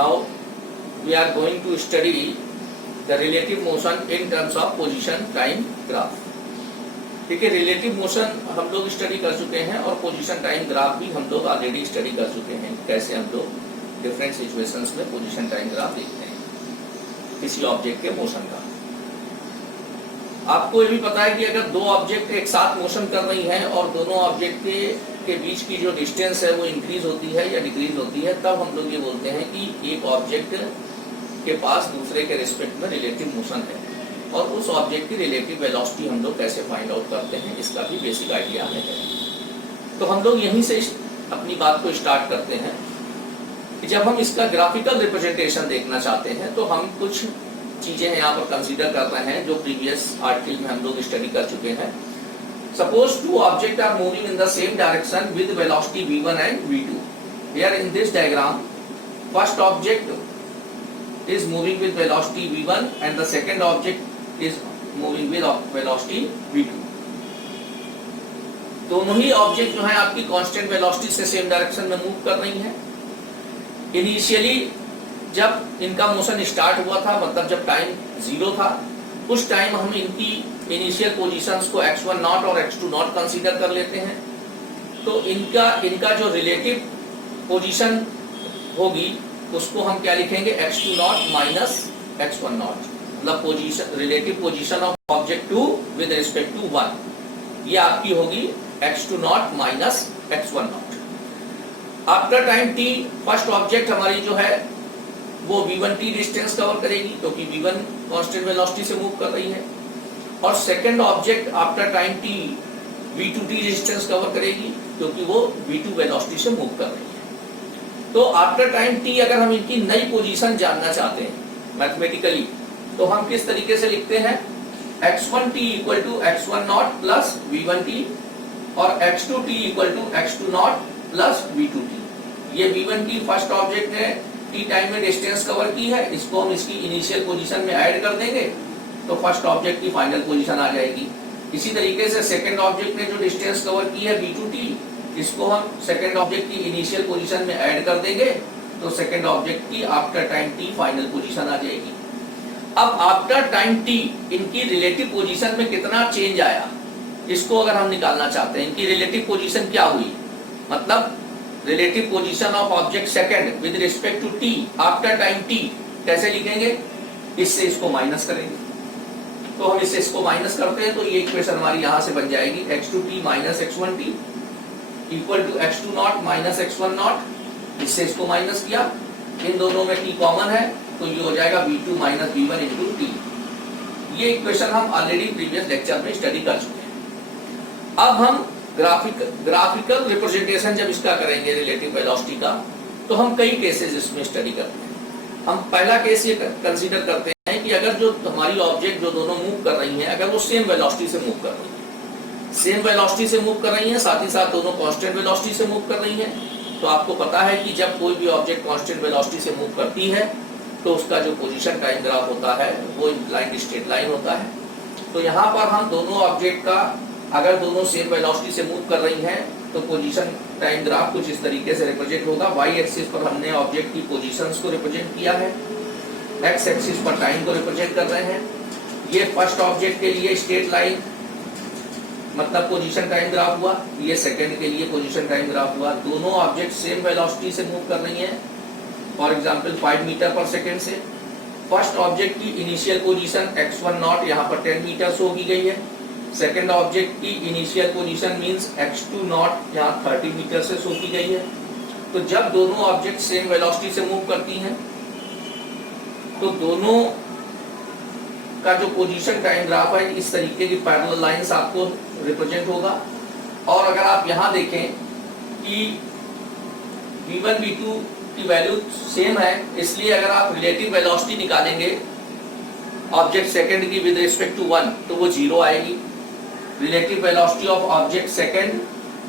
Now we are going to study the relative motion in terms of position time graph. ठीक है, relative motion हम लोग study कर चुके हैं और पोजीशन टाइम ग्राफ भी हम लोग ऑलरेडी स्टडी कर चुके हैं, कैसे हम लोग डिफरेंट सिचुएशंस में पोजीशन टाइम ग्राफ देखते हैं किसी ऑब्जेक्ट के मोशन का। आपको ये भी पता है कि अगर दो ऑब्जेक्ट एक साथ मोशन कर रही हैं और दोनों ऑब्जेक्ट के बीच की जो डिस्टेंस है वो इंक्रीज होती है या डिक्रीज होती है, तब हम लोग ये बोलते हैं कि एक ऑब्जेक्ट के पास दूसरे के रिस्पेक्ट में रिलेटिव मोशन है। और उस ऑब्जेक्ट की रिलेटिव वेलोसिटी हम लोग कैसे फाइंड आउट करते हैं, इसका भी बेसिक आइडिया हमें है। तो हम लोग यहीं से अपनी बात को स्टार्ट करते हैं कि जब हम इसका ग्राफिकल रिप्रेजेंटेशन देखना चाहते हैं तो हम कुछ चीजें यहाँ पर कंसीडर कर रहे हैं जो प्रीवियस आर्टिकल में हम लोग स्टडी कर चुके हैं। Suppose two object are moving in the same direction with velocity v1 and v2। Here in this diagram first object is moving with velocity v1 and the second object is moving with velocity v2। दोनों ही object जो है आपकी constant velocity से same direction में move कर रही हैं। Initially जब इनका मोशन स्टार्ट हुआ था, मतलब जब टाइम 0 था, उस टाइम हम इनकी इनिशियल पोजीशंस को x1 नॉट और x2 नॉट कंसीडर कर लेते हैं। तो इनका जो रिलेटिव पोजीशन होगी उसको हम क्या लिखेंगे, x2 naught minus x1 naught, मतलब position relative position of object 2 with respect to 1, ये आपकी होगी x2 naught minus x1 naught. After time t first object हमारी जो है वो v1t डिस्टेंस कवर करेगी क्योंकि v1 कांस्टेंट वेलोसिटी से मूव कर रही है, और second object after time t v2t distance cover करेगी क्योंकि वो v2 वेलोसिटी से मूव कर रही है। तो आफ्टर टाइम t अगर हम इनकी नई पोजीशन जानना चाहते हैं मैथमेटिकली, तो हम किस तरीके से लिखते हैं, x1t equal to x1 not plus v1t और x2t equal to x2 not plus v2t। ये v1t फर्स्ट ऑब्जेक्ट ने t टाइम में डिस्टेंस कवर की है, इसको हम इसकी इनिशियल पोजीशन में ऐड कर देंगे तो फर्स्ट ऑब्जेक्ट की फाइनल पोजीशन आ जाएगी। इसी तरीके से सेकंड ऑब्जेक्ट ने जो डिस्टेंस कवर की है v2t, इसको हम सेकंड ऑब्जेक्ट की इनिशियल पोजीशन में ऐड कर देंगे तो सेकंड ऑब्जेक्ट की after time t final position आ जाएगी। अब आफ्टर टाइम t इनकी रिलेटिव पोजीशन में कितना चेंज आया, इसको अगर हम निकालना चाहते हैं, इनकी रिलेटिव पोजीशन क्या हुई, मतलब relative position of object second with respect to t after time t कैसे लिखेंगे, इससे इसको माइनस करेंगे। तो हम इसको माइनस करते हैं तो ये इक्वेशन हमारी यहां से बन जाएगी x2t minus x1t equal to x2 naught minus x1 naught. इससे इसको माइनस किया, इन दोनों में t कॉमन है तो ये हो जाएगा v2 minus v1 into t। ये इक्वेशन हम ऑलरेडी प्रीवियस लेक्चर में स्टडी कर चुके हैं। अब हम ग्राफिकल रिप्रेजेंटेशन जब इसका करेंगे रिलेटिव वेलोसिटी का, तो हम कई केसेस इसमें स्टडी करते हैं। हम पहला केस ये कंसीडर करते हैं कि अगर जो हमारी ऑब्जेक्ट जो दोनों मूव कर रही हैं, अगर वो सेम वेलोसिटी से मूव कर रही है, सेम वेलोसिटी से मूव कर रही हैं, साथ ही साथ दोनों कांस्टेंट वेलोसिटी से मूव कर रही हैं, तो आपको पता है कि जब कोई भी ऑब्जेक्ट कांस्टेंट वेलोसिटी से मूव करती है तो उसका जो पोजीशन टाइम ग्राफ होता है वो इंक्लाइंड स्ट्रेट लाइन होता है। तो यहाँ पर हम दोनों ऑब्जेक्ट का, अगर दोनों सेम वेलोसिटी से मूव कर रही हैं तो पोजीशन टाइम ग्राफ कुछ इस तरीके से रिप्रेजेंट होगा। वाई एक्सिस पर हमने ऑब्जेक्ट की पोजीशंस को रिप्रेजेंट किया है, एक्स एक्सिस पर टाइम को रिप्रेजेंट कर रहे हैं। ये फर्स्ट ऑब्जेक्ट के लिए स्ट्रेट लाइन मतलब पोजीशन टाइम ग्राफ हुआ, ये सेकंड के लिए पोजीशन टाइम ग्राफ हुआ। दोनों ऑब्जेक्ट सेम वेलोसिटी से मूव कर रही हैं, फॉर एग्जांपल 5 मीटर पर सेकंड से। फर्स्ट ऑब्जेक्ट की इनिशियल पोजीशन x1 नॉट यहाँ पर 10 मीटर शो की गई है, सेकंड ऑब्जेक्ट की initial position means x2 not यहाँ 30 मीटर से शो की गई है। तो जब दोनों ऑब्जेक्ट सेम वेलोसिटी से मूव करती हैं तो दोनों का जो पोजीशन टाइम ग्राफ है इस तरीके की पैरेलल लाइंस आपको रिप्रेजेंट होगा। और अगर आप यहाँ देखें कि v1 v2 की वैल्यू सेम है, इसलिए अगर आप रिलेटिव वेलोसिटी निकालेंगे ऑब्जेक्ट सेकंड की विद रिस्पेक्ट टू 1 तो वो 0 आएगी। Relative velocity of object second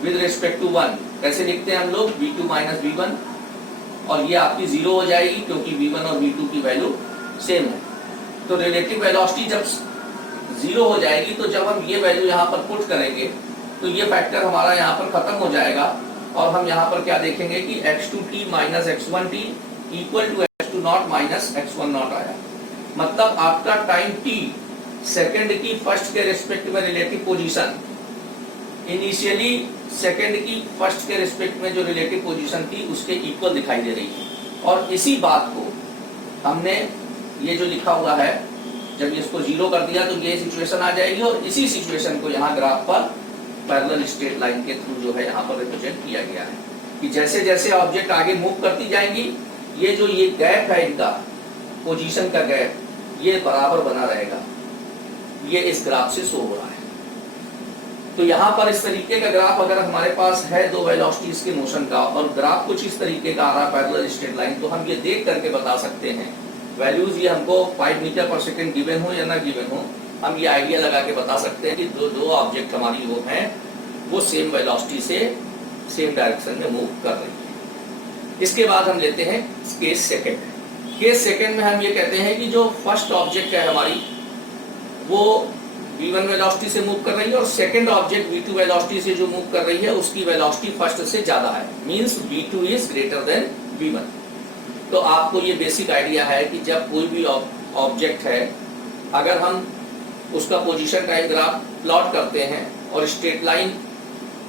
with respect to 1 कैसे लिखते हैं हम लोग, v2 माइनस v1, और ये आपकी 0 हो जाएगी क्योंकि v1 और v2 की वैल्यू सेम है। तो रिलेटिव वेलोसिटी जब 0 हो जाएगी तो जब हम ये वैल्यू यहाँ पर पुट करेंगे तो ये फैक्टर हमारा यहाँ पर खत्म हो जाएगा और हम यहाँ पर क्या देखेंगे कि x2t minus x1t equal to x2 naught minus x1 naught आया। मतलब आपका टाइम t सेकंड की फर्स्ट के रिस्पेक्ट में रिलेटिव पोजीशन इनिशियली सेकंड की फर्स्ट के रिस्पेक्ट में जो रिलेटिव पोजीशन थी उसके इक्वल दिखाई दे रही है। और इसी बात को हमने ये जो लिखा हुआ है, जब इसको जीरो कर दिया तो ये सिचुएशन आ जाएगी, और इसी सिचुएशन को यहाँ ग्राफ पर पैरेलल स्ट्रेट लाइन के थ्रू जो है यहाँ पर रिप्रेजेंट किया गया है कि जैसे जैसे ऑब्जेक्ट आगे मूव करती जाएंगी, ये जो ये गैप है इनका पोजीशन का गैप, ये बराबर बना रहेगा। ये इस ग्राफ से शो हो रहा है। तो यहाँ पर इस तरीके का ग्राफ अगर हमारे पास है दो वेलोसिटीज के मोशन का, और ग्राफ कुछ इस तरीके का आ रहा है पैरेलल स्ट्रेट लाइन, तो हम ये देख करके बता सकते हैं वैल्यूज, ये हमको 5 मीटर पर सेकेंड गिवन हो या ना गिवन हो, हम ये आइडिया लगा के बता सकते हैं कि दो ऑब्जेक्ट हमारी वो हैं, वो सेम वेलोसिटी से सेम डायरेक्शन में मूव कर रही है। इसके बाद हम लेते हैं केस सेकंड। केस सेकंड में हम ये कहते हैं कि जो फर्स्ट ऑब्जेक्ट है हमारी वो v1 वेलोसिटी से मूव कर रही है, और सेकंड ऑब्जेक्ट v2 वेलोसिटी से जो मूव कर रही है उसकी वेलोसिटी फर्स्ट से ज्यादा है, means v2 is greater than v1। तो आपको ये बेसिक आइडिया है कि जब कोई भी ऑब्जेक्ट है, अगर हम उसका पोजीशन टाइम ग्राफ प्लॉट करते हैं और straight line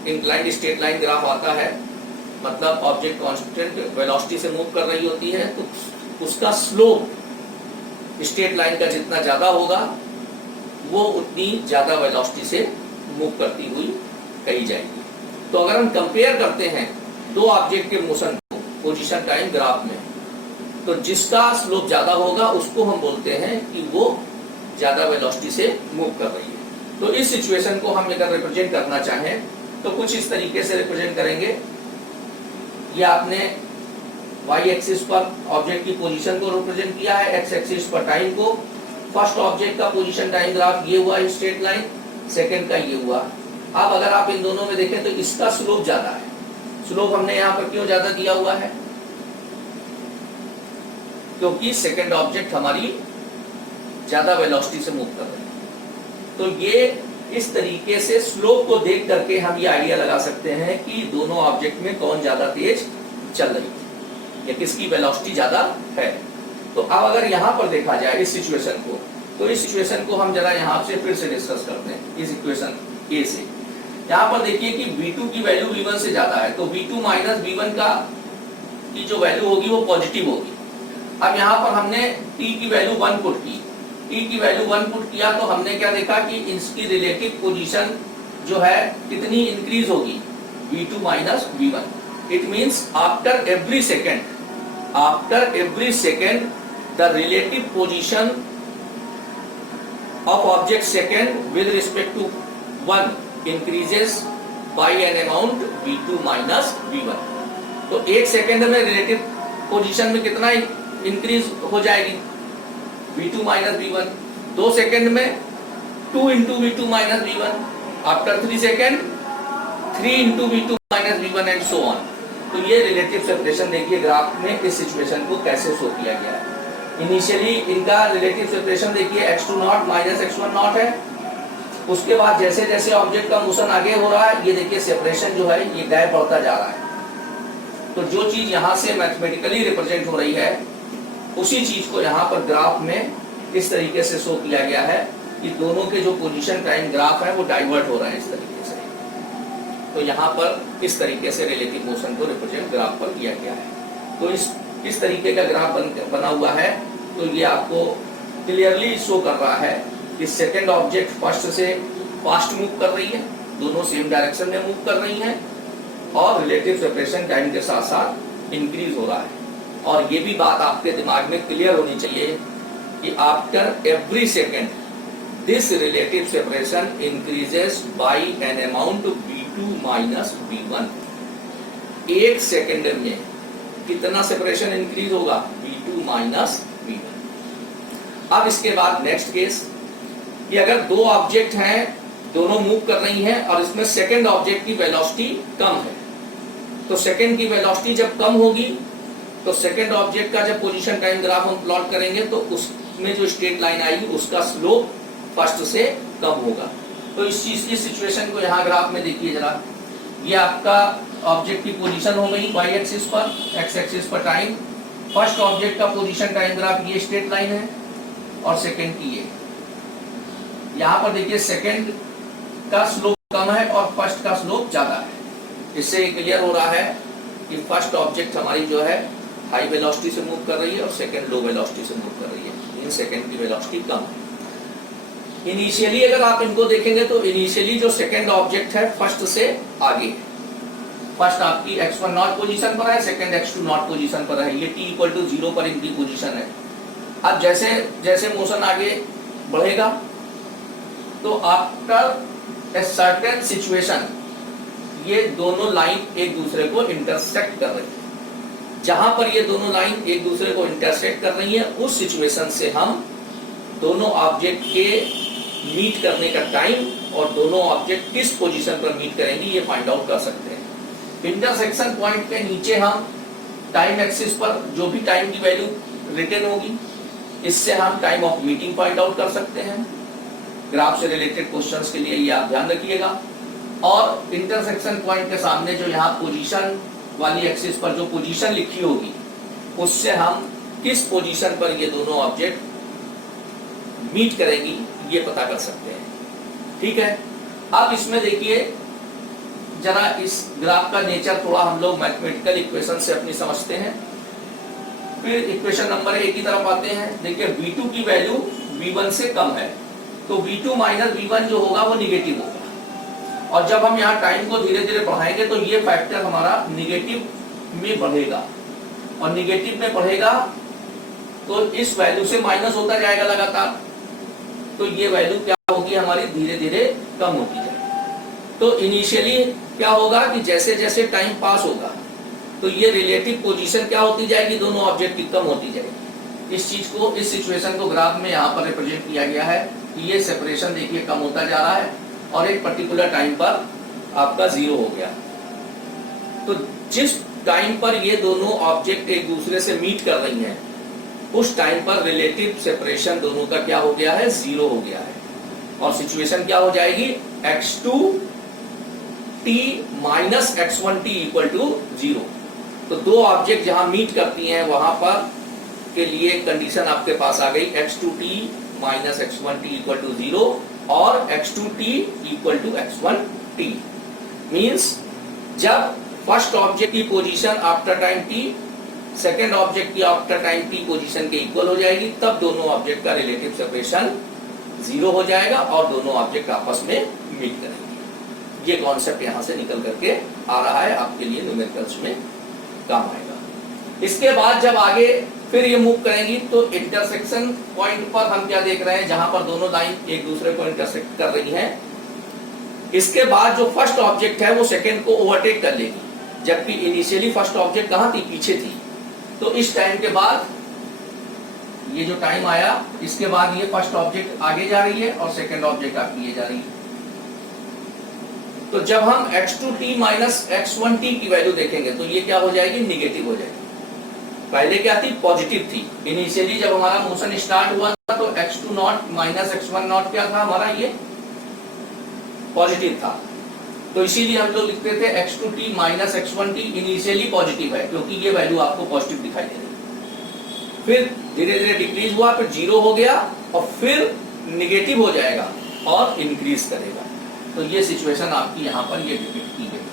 inclined straight line graph आता है, मतलब ऑब्जेक्ट कांस्टेंट वेलोसिटी से मूव कर रही होती है, तो उसका स्लोप स्ट्रेट लाइन का जितना ज्यादा होगा वो उतनी ज्यादा वेलोसिटी से मूव करती हुई कही जाएगी। तो अगर हम कंपेयर करते हैं दो ऑब्जेक्ट के मोशन को पोजीशन टाइम ग्राफ में, तो जिसका स्लोप ज्यादा होगा उसको हम बोलते हैं कि वो ज्यादा वेलोसिटी से मूव कर रही है। तो इस सिचुएशन को हम अगर रिप्रेजेंट करना चाहें तो कुछ इस तरीके से रिप्रेजेंट करेंगे। ये आपने y एक्सिस पर ऑब्जेक्ट की पोजीशन को रिप्रेजेंट किया है, x एक्सिस पर टाइम को। फर्स्ट ऑब्जेक्ट का पोजीशन टाइम ग्राफ ये हुआ स्ट्रेट लाइन, सेकंड का ये हुआ। अब अगर आप इन दोनों में देखें तो इसका स्लोप ज्यादा है। स्लोप हमने यहाँ पर क्यों ज्यादा दिया हुआ है? क्योंकि सेकंड ऑब्जेक्ट हमारी ज्यादा वेलोसिटी से मूव कर रही है। तो ये इस तरीके से स्लोप को देख करके हम ये आइडिया लगा सकते हैं कि दोनों ऑब्जेक्ट में कौन ज्यादा तेज चल रही है या किसकी वेलोसिटी ज्यादा है। तो अब अगर यहाँ पर देखा जाए इस सिचुएशन को, तो इस सिचुएशन को हम जरा यहाँ से फिर से डिस्कस करते हैं। इस इक्वेशन ए से यहाँ पर देखिए कि v2 की वैल्यू v1 से ज्यादा है, तो v2 माइनस v1 का की जो वैल्यू होगी वो पॉजिटिव होगी। अब यहाँ पर हमने t की वैल्यू 1 पुट की, t की वैल्यू 1 पुट किया तो हमने क्या देखा कि इसकी रिलेटिव पोजीशन जो है कितनी इंक्रीज होगी, v2 minus v1। It means after every second the relative position of object second with respect to 1 increases by an amount v2 minus v1। तो एक सेकेंड में रिलेटिव पोजीशन में कितना इंक्रीज हो जाएगी, v2 माइनस v1। 2 सेकेंड में 2 into v2 minus v1, after 3 second 3 into v2 minus v1 and so on. तो ये रिलेटिव सेपरेशन देखिए ग्राफ में इस सिचुएशन को कैसे शो किया गया है। इनिशियली इनका रिलेटिव सेपरेशन देखिए x2 naught minus x1 not है। उसके बाद जैसे जैसे ऑब्जेक्ट का मोशन आगे हो रहा है, ये देखिए सेपरेशन जो है ये गैप बढ़ता जा रहा है। तो जो चीज यहाँ से मैथमेटिकली रिप्रेजेंट हो रही है उसी चीज को यहाँ पर ग्राफ में इस तरीके से शो किया गया है कि दोनों के जो पोजीशन टाइम ग्राफ है वो डाइवर्ट हो रहा है इस तरीके से। तो यहाँ पर इस तरीके से रिलेटिव मोशन को रिप्रेजेंट ग्राफ पर किया गया है। तो इस तरीके का ग्राफ बना हुआ है। तो ये आपको क्लियरली शो कर रहा है कि सेकंड ऑब्जेक्ट फर्स्ट से फास्ट मूव कर रही है, दोनों सेम डायरेक्शन में मूव कर रही हैं, और रिलेटिव सेपरेशन टाइम के साथ साथ इंक्रीज हो रहा है। और ये भी बात आपके दिमाग में क्लियर होनी चाहिए कि after every second this relative separation increases by an amount v2 minus v1। एक सेकेंड में कितना सेपरेशन इंक्रीज होगा, v2 माइनस v1। अब इसके बाद नेक्स्ट केस कि अगर दो ऑब्जेक्ट हैं, दोनों मूव कर रही हैं और इसमें सेकेंड ऑब्जेक्ट की वेलोसिटी कम है, तो सेकेंड की वेलोसिटी जब कम होगी तो सेकेंड ऑब्जेक्ट का जब पोजीशन टाइम ग्राफ हम प्लॉट करेंगे तो उसमें जो स्ट्रेट लाइन आएगी उसका स्लोप फर्स्ट से कम होगा। तो इस चीज की सिचुएशन को यहाँ ग्राफ में देखिए जरा। ये आपका ऑब्जेक्ट की पोजीशन हो गई y एक्सिस पर, x एक्सिस पर टाइम, फर्स्ट ऑब्जेक्ट का पोजीशन टाइम ग्राफ ये स्ट्रेट लाइन है और सेकंड की ये। यहां पर देखिए सेकंड का स्लोप कम है और फर्स्ट का स्लोप ज्यादा है। इससे क्लियर हो रहा है कि फर्स्ट ऑब्जेक्ट हमारी जो है हाई वेलोसिटी से मूव कर रही है और सेकंड लो वेलोसिटी से मूव कर रही है। इन सेकंड की वेलोसिटी कम है। इनिशियली अगर आप इनको देखेंगे तो इनिशियली जो सेकंड ऑब्जेक्ट है फर्स्ट से आगे है। फर्स्ट आपकी x1 नॉट पोजीशन पर है, सेकंड x2 नॉट पोजीशन पर है। ये t इक्वल टू 0 पर इनकी पोजीशन है। अब जैसे जैसे मोशन आगे बढ़ेगा तो आफ्टर ए सर्टेन सिचुएशन ये दोनों लाइन एक दूसरे को इंटरसेक्ट कर रही है। जहां पर ये दोनों लाइन एक दूसरे को इंटरसेक्ट कर रही है उस सिचुएशन से हम दोनों ऑब्जेक्ट के मीट करने का टाइम और दोनों ऑब्जेक्ट किस पोजीशन पर मीट करेंगे ये फाइंड आउट कर सकते हैं। इंटरसेक्शन पॉइंट के नीचे हम टाइम एक्सिस पर जो भी टाइम की वैल्यू रिटर्न होगी इससे हम time of meeting find out कर सकते हैं। ग्राफ से रिलेटेड क्वेश्चंस के लिए ये आप ध्यान रखिएगा। और इंटरसेक्शन पॉइंट के सामने जो यहाँ पोजीशन वाली एक्सिस पर जो पोजीशन लिखी होगी उससे हम किस पोजीशन पर ये दोनों ऑब्जेक्ट मीट करेंगी ये पता कर सकते हैं। ठीक है, अब इसमें देखिए जरा इस ग्राफ का नेचर थोड़ा हम लोग मैथमेटिकल इक्वेशन से अपनी समझते हैं। फिर इक्वेशन नंबर 1 की तरफ आते हैं। देखिए V2 की वैल्यू V1 से कम है तो V2 माइनस V1 जो होगा वो निगेटिव होगा। और जब हम यहाँ टाइम को धीरे धीरे बढ़ाएंगे तो ये फैक्टर हमारा निगेटिव में बढ़ेगा और निगेटिव में बढ़ेगा तो इस वैल्यू से माइनस होता जाएगा लगातार। तो ये वैल्यू क्या होगी हमारी धीरे धीरे कम होती जाएगी। तो इनिशियली क्या होगा कि जैसे जैसे टाइम पास होगा तो ये रिलेटिव पोजीशन क्या होती जाएगी दोनों ऑब्जेक्ट की कम होती जाएगी। इस चीज को इस सिचुएशन को ग्राफ में यहाँ पर रिप्रेजेंट किया गया है कि ये सेपरेशन देखिए कम होता जा रहा है और एक पर्टिकुलर टाइम पर आपका 0 हो गया। तो जिस टाइम पर ये दोनों ऑब्जेक्ट एक दूसरे से मीट कर रही हैं उस टाइम पर रिलेटिव सेपरेशन दोनों का क्या हो गया है 0 हो गया है। और सिचुएशन क्या हो जाएगी x2t minus x1t equal to 0। तो दो ऑब्जेक्ट जहां मीट करती हैं वहां पर के लिए कंडीशन आपके पास आ गई x2t minus x1t equal to 0 और x2t equal to x1t। Means जब फर्स्ट ऑब्जेक्ट की position after time t second object की आफ्टर टाइम t पोजीशन के इक्वल हो जाएगी तब दोनों ऑब्जेक्ट का रिलेटिव सेपरेशन 0 हो जाएगा और दोनों ऑब्जेक्ट आपस में मीट करेंगे। ये कॉन्सेप्ट यहां से निकल करके आ रहा है, आपके लिए न्यूमेरिकल्स में काम आएगा। इसके बाद जब आगे फिर ये मूव करेंगी तो इंटरसेक्शन पॉइंट पर हम क्या देख रहे हैं जहां पर दोनों लाइन एक दूसरे को इंटरसेक्ट कर रही हैं। इसके बाद जो फर्स्ट ऑब्जेक्ट है वो सेकेंड को ओवरटेक कर लेगी, जबकि इनिशियली फर्स्ट ऑब्जेक्ट कहां थी, पीछे थी। तो इस टाइम के बाद ये जो टाइम आया इसके बाद ये फर्स्ट ऑब्जेक्ट आगे जा रही है और सेकेंड ऑब्जेक्ट आपकी ये जा रही है। तो जब हम x2t माइनस x1t की वैल्यू देखेंगे तो ये क्या हो जाएगी, निगेटिव हो जाएगी। पहले क्या थी, पॉजिटिव थी। इनिशियली जब हमारा मोशन स्टार्ट हुआ था तो x2 naught minus x1 not क्या था हमारा, ये पॉजिटिव था। तो इसीलिए हम लोग लिखते थे x2t minus x1t initially positive है क्योंकि ये वैल्यू आपको पॉजिटिव दिखाई दे रही है। फिर धीरे धीरे डिक्रीज हुआ, फिर 0 हो गया और फिर निगेटिव हो जाएगा और इंक्रीज करेगा। तो ये सिचुएशन आपकी यहाँ पर ये डिपिक्ट की गई,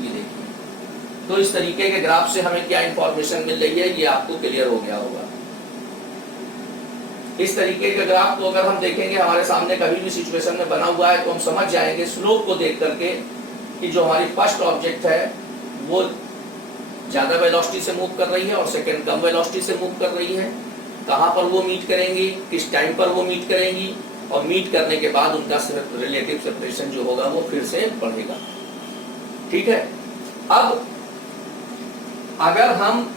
ये देखिए। तो इस तरीके के ग्राफ से हमें क्या इंफॉर्मेशन मिल रही है ये आपको क्लियर हो गया होगा। इस तरीके के ग्राफ को अगर हम देखेंगे हमारे सामने कभी भी सिचुएशन में बना हुआ है तो हम समझ जाएंगे स्लोप को देख करके कि जो हमारी फर्स्ट ऑब्जेक्ट है वो ज्यादा वेलोसिटी से मूव कर रही है और सेकंड कम वेलोसिटी से मूव कर रही है। कहां पर वो मीट करेंगी, किस टाइम पर वो मीट करेंगी और मीट करने के बाद उनका रिलेटिव सेपरेशन जो होगा वो फिर से बढ़ेगा। ठीक है, अब अगर हम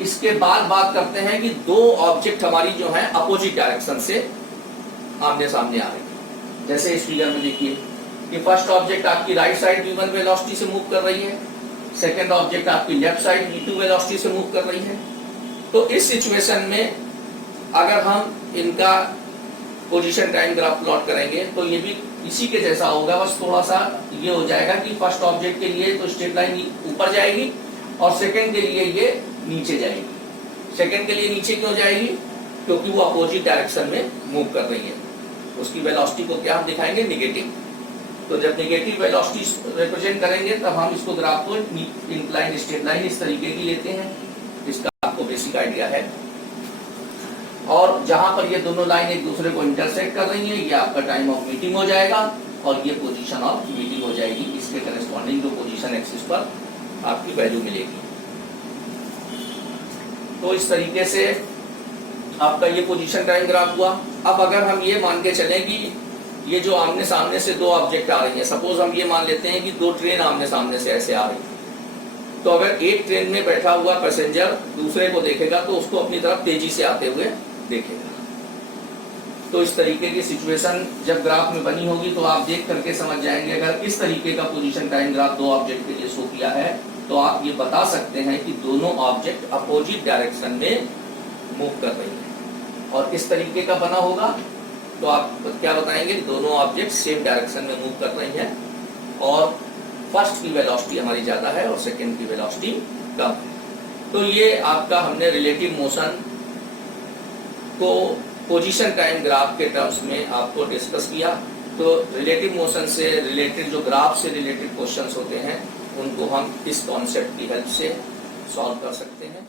इसके बाद बात करते हैं कि दो ऑब्जेक्ट हमारी जो है अपोजिट डायरेक्शन से आमने सामने आ रही है। जैसे इस फिगर में देखिए कि फर्स्ट ऑब्जेक्ट आपकी राइट साइड v1 वेलोसिटी से मूव कर रही है, सेकंड ऑब्जेक्ट आपकी लेफ्ट साइड v2 वेलोसिटी से मूव कर रही है। तो इस सिचुएशन में अगर हम इनका पोजीशन टाइम ग्राफ प्लॉट करेंगे तो ये भी इसी के जैसा होगा, बस थोड़ा सा ये हो जाएगा कि फर्स्ट ऑब्जेक्ट के लिए तो स्ट्रेट लाइन ऊपर जाएगी और सेकंड के लिए ये नीचे जाएगी। सेकंड के लिए नीचे क्यों जाएगी? क्योंकि वो अपोजिट डायरेक्शन में मूव कर रही है। उसकी वेलोसिटी को क्या हम दिखाएंगे? निगेटिव। तो जब निगेटिव वेलोसिटी रिप्रेजेंट करेंगे तब हम इसको ग्राफ को इंक्लाइंड स्ट्रेट लाइन इस तरीके की लेते हैं। इसका आपको बेसिक आइडिया है। और जहां पर ये दोनों लाइन एक दूसरे को इंटरसेक्ट कर रही है, ये आपका टाइम ऑफ मीटिंग हो जाएगा और ये पोजीशन ऑफ मीटिंग हो जाएगी। इसके करस्पॉन्डिंग जो पोजीशन एक्सिस पर आपकी वैल्यू मिलेगी। तो इस तरीके से आपका ये पोजीशन टाइम ग्राफ हुआ। अब अगर हम ये मान के चलें कि ये जो आमने सामने से दो ऑब्जेक्ट आ रही हैं, सपोज हम ये मान लेते हैं कि दो ट्रेन आमने सामने से ऐसे आ रही है, तो अगर एक ट्रेन में बैठा हुआ पैसेंजर दूसरे को देखेगा तो उसको अपनी तरफ तेजी से आते हुए देखेगा। तो इस तरीके की सिचुएशन जब ग्राफ में बनी होगी तो आप देख करके समझ जाएंगे। अगर इस तरीके का पोजीशन टाइम ग्राफ दो ऑब्जेक्ट के लिए शो किया है तो आप ये बता सकते हैं कि दोनों ऑब्जेक्ट अपोजिट डायरेक्शन में मूव कर रही हैं। और इस तरीके का बना होगा तो आप क्या बताएंगे? दोनों ऑब्जेक्ट सेम डायरेक्शन में मूव कर रही हैं और फर्स्ट की वेलोसिटी हमारी ज्यादा है और सेकंड की वेलोसिटी कम है। तो ये आपका हमने रिलेटिव मोशन को पोजीशन टाइम ग्राफ के टर्म्स में आपको डिस्कस किया। तो रिलेटिव मोशन से रिलेटेड जो ग्राफ से रिलेटेड क्वेश्चंस होते हैं उनको हम इस कॉन्सेप्ट की हेल्प से सॉल्व कर सकते हैं।